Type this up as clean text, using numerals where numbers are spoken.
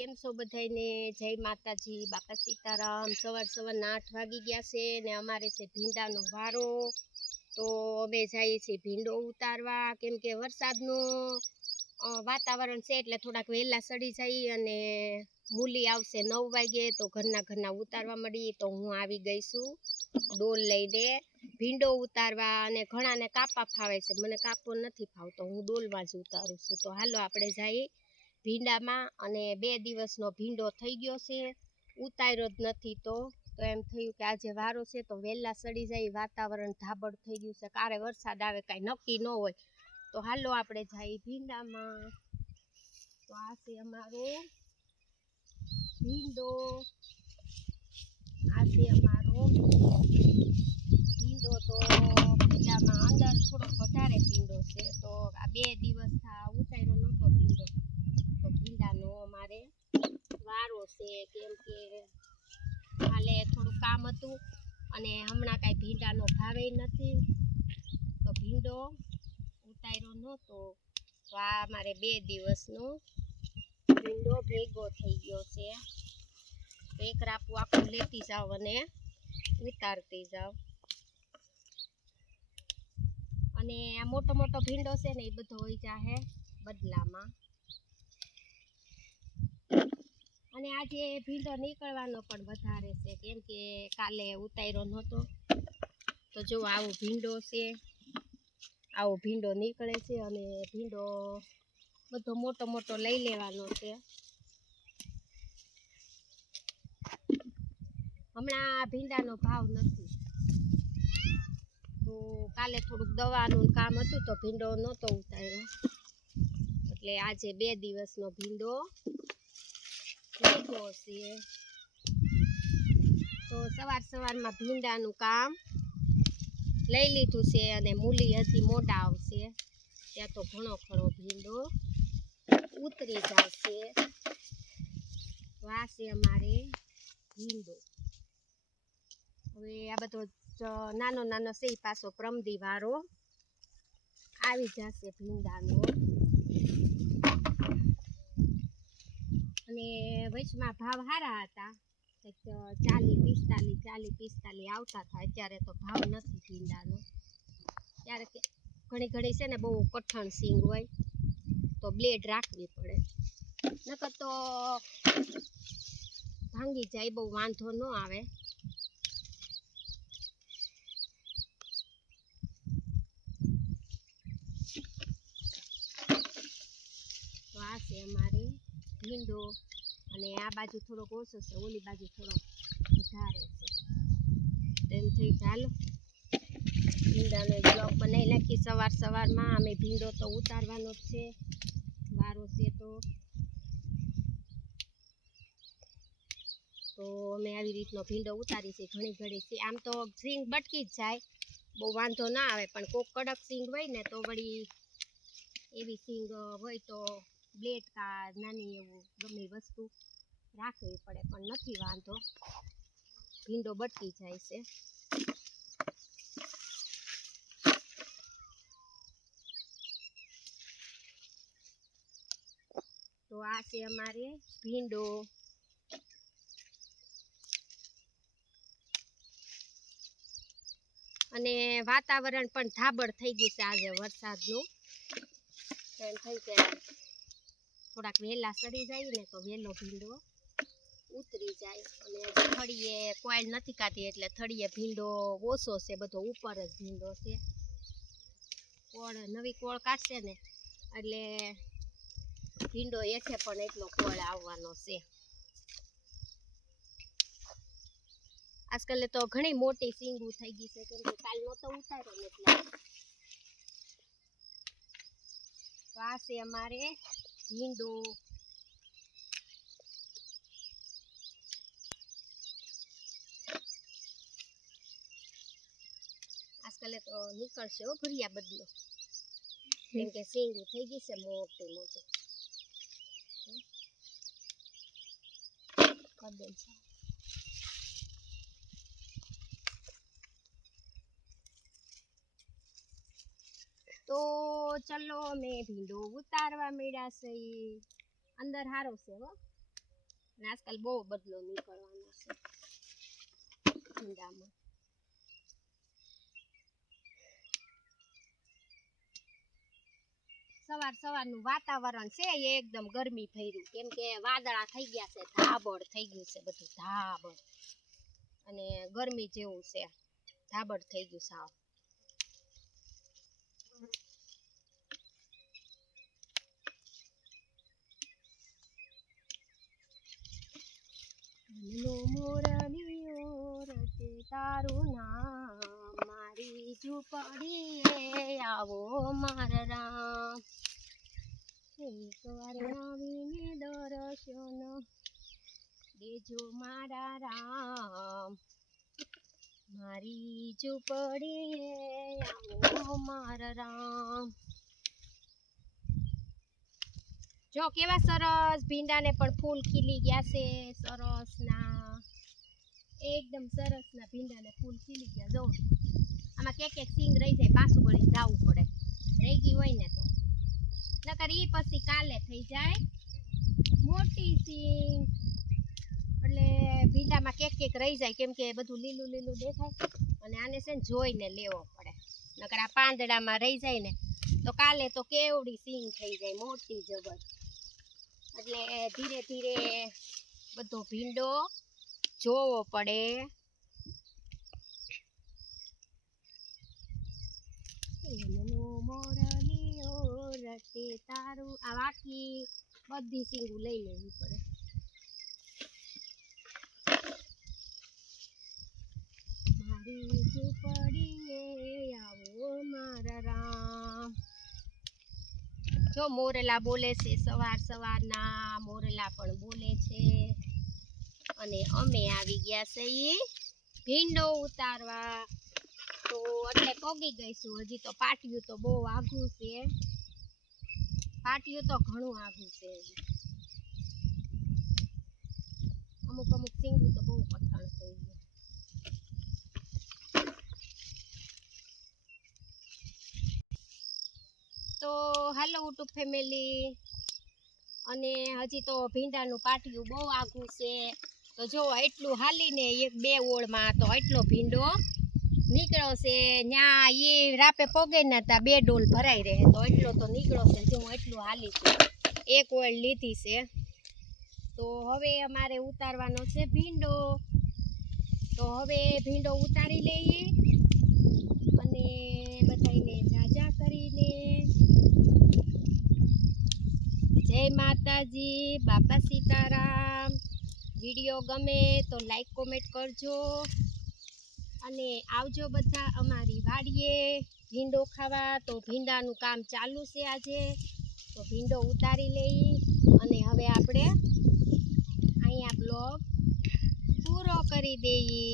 કેમ છો બધાને? જય માતાજી, બાપા સીતારામ। સવારના 8 વાગી ગયા છે ને અમારે છે ભીંડાનો વારો। તો અમે જઈએ છીએ ભીંડો ઉતારવા, કેમ કે વરસાદનું વાતાવરણ છે એટલે થોડાક વહેલા સડી જાય અને મૂલી આવશે 9 વાગે તો ઘરના ઉતારવા મળી। તો હું આવી ગઈ છું ડોલ લઈને ભીંડો ઉતારવા, અને ઘણાને કાપા ફાવે છે, મને કાપો નથી ફાવતો, હું ડોલમાં જ ઉતારું છું। તો હાલો આપણે જઈએ ભીંડામાં। અને 2 દિવસનો ભીંડો થઈ ગયો છે, ઉતાર્યો જ નથી। તો એમ થયું કે આજે વારો છે તો વહેલા સડી જાય, વાતાવરણ ધાબળ થઈ ગયું છે, ક્યારે વરસાદ આવે કાંઈ નક્કી ન હોય। તો હાલો આપણે જઈએ ભીંડામાં। તો આ છે અમારો ભીંડો, આ છે અમારો ભીંડો। તો ભીંડામાં અંદર થોડો વધારે ભીંડો છે, તો આ 2 દિવસ ઉતાર્યો નહોતો ભીંડો, તો ભીંડાનો અમારે વારો છે, કેમ કે કાલે થોડું કામ હતું અને હમણાં કાંઈ ભીંડાનો ભાવે નથી, તો ભીંડો ઉતાર્યો નહોતો। તો આ અમારે 2 દિવસનો ભીંડો ભેગો થઈ ગયો છે। તો એક રાપું આખું લેતી જાઓ અને ઉતારતી જાઓ। અને આ મોટો ભીંડો છે ને એ બધો હોય જાહે બદલામાં। અને આજે ભીંડો નીકળવાનો પણ વધારે છે, કેમ કે કાલે ઉતાર્યો નહોતો। તો જો આવો ભીંડો છે, આવો ભીંડો નીકળે છે, અને ભીંડો બધો મોટો લઈ લેવાનો છે। હમણાં ભીંડાનો ભાવ નથી, તો કાલે થોડુંક દવાનું કામ હતું તો ભીંડો નહોતો ઉતાર્યો, એટલે આજે 2 દિવસનો ભીંડો ભેગો છે। તો સવારમાં ભીંડાનું કામ લઈ લીધું છે, અને મૂલી હજી મોડા આવશે ત્યાં તો ઘણો ખરો ભીંડો ઉતરી જશે। આ છે અમારે ભીંડો। હવે આ બધો નાનો છે એ પાછો પ્રમદી વારો આવી જશે ભીંડાનો। અને વચમાં ભાવ સારા હતા, 40-45 આવતા હતા, અત્યારે તો ભાવ નથી ભીંડાનો। ત્યારે ઘણી છે ને બહુ કઠણ સિંગ હોય તો બ્લેડ રાખવી પડે, નકર તો ભાંગી જાય, બહુ વાંધો ન આવે। તો આ છે અમારે ભીંડો, અને આ બાજુ થોડોક ઓછો છે, ઓલી બાજુ થોડોક વધારે છે। તો એમ થયું કે હાલો ભીંડાનો બ્લોગ બનાવી નાખી સવારમાં। અમે ભીંડો તો ઉતારવાનો જ છે, વારો છે તો અમે આવી રીતનો ભીંડો ઉતારી છે। ઘણી છે, આમ તો સિંગ બટકી જ જાય, બહુ વાંધો ના આવે, પણ કોક કડક સિંગ હોય ને તો વળી એવી સિંગ હોય તો બ્લેડ કા નાની એવું ગમે વસ્તુ રાખવી પડે, પણ નથી વાંધો, ભીંડો બટકી જાય છે। તો આ છે અમારે ભીંડો। અને વાતાવરણ પણ ધાબળ થઈ ગયું છે આજે વરસાદનું, એમ થઈ કે થોડાક વહેલા સડી જાય ને તો વહેલો ભીંડો ઉતરી જાય। અને થળીએ કોઈલ નથી કાઢી એટલે થળીએ ભીંડો ઓછો છે, બધો ઉપર જ ભીંડો છે। નવી કોળ કાઢશે ને એટલે ભીંડો એઠે પણ એટલો કોળ આવવાનો છે। આજકાલ તો ઘણી મોટી સિંગું થઈ ગઈ છે, કેમ કે કાલ નહોતો ઉતાર્યો ને એટલે। તો આ છે અમારે ભીંડો। આજકાલ તો નીકળશે હો ભર્યા બદલો, કેમ કે સિંગું થઈ ગઈ છે મોટી। તો ચલો અમે ભીંડો ઉતારવા મળ્યા છે, અંદર હારો છે હો, અને આજકાલ બહુ બદલો નીકળવાનો છે ભીંડામાં. સવારનું વાતાવરણ છે એ એકદમ ગરમી ભર્યું, કેમ કે વાદળા થઈ ગયા છે, ધાબળ થઈ ગયું છે બધું, ધાબળ, અને ગરમી જેવું છે, ધાબળ થઈ ગયું સાવ. મોરલીઓ રટે તારું નામ, મારી ઝૂંપડીએ આવો મારા રામ, એકવાર આવીને દર્શન દેજો મારા રામ, મારી ઝૂંપડીએ આવો મારા રામ. જો કેવા સરસ ભીંડાને પણ ફૂલ ખીલી ગયા છે, સરસ ના એકદમ સરસ ના ભીંડાને ફૂલ ખીલી ગયા. જો આમાં કે સિંગ રહી જાય, પાછું વળી જવું પડે, રહી ગઈ હોય ને તો, નકર ઈ પછી કાલે થઈ જાય મોટી સિંગ. એટલે ભીંડામાં કેક રહી જાય, કેમ કે બધું લીલું લીલું દેખાય, અને આને છે ને જોઈને લેવો પડે, નકર આ પાંદડામાં રહી જાય ને તો કાલે તો કેવડી સિંગ થઈ જાય મોટી જબર. એટલે ધીરે ધીરે બધો ભીંડો જોવો પડે. મોરલીઓ રટે તારું, આ વાકી બધી સિંગું લઈ લેવી પડે. મારી ઝૂંપડીએ આવો મારા રામ. જો મોરલા બોલે છે, સવારના મોરલા પણ બોલે છે, અને અમે આવી ગયા છે ઈ ભીંડો ઉતારવા. તો એટલે પોગી ગઈશું, હજી તો પાટિયું તો બહુ આઘું છે, પાટિયું તો ઘણું આઘું છે. અમુક સિંગું તો બહુ કઠણ થઈ ગયું. તો હાલો યુટ્યુબ ફેમિલી, અને હજી તો ભીંડાનું પાટિયું બહુ આઘું છે. તો જો એટલું હાલીને 1-2 ઓળમાં તો એટલો ભીંડો નીકળ્યો છે. ત્યાં એ રાપે પોગે ને ત્યાં 2 ડોલ ભરાઈ રહે, તો એટલો તો નીકળ્યો છે. જો હું એટલું હાલી છું, 1 ઓળ લીધી છે. તો હવે અમારે ઉતારવાનો છે ભીંડો. તો હવે ભીંડો ઉતારી લઈએ, અને બધાને જાજા કરીને જય માતાજી, બાપા સીતારામ. વિડીયો ગમે તો લાઈક કોમેન્ટ કરજો, અને આવજો બધા અમારી વાડીએ ભીંડો ખાવા. તો ભીંડાનું કામ ચાલુ છે આજે, તો ભીંડો ઉતારી લઈ, અને હવે આપણે અહીંયા બ્લોગ પૂરો કરી દઈએ.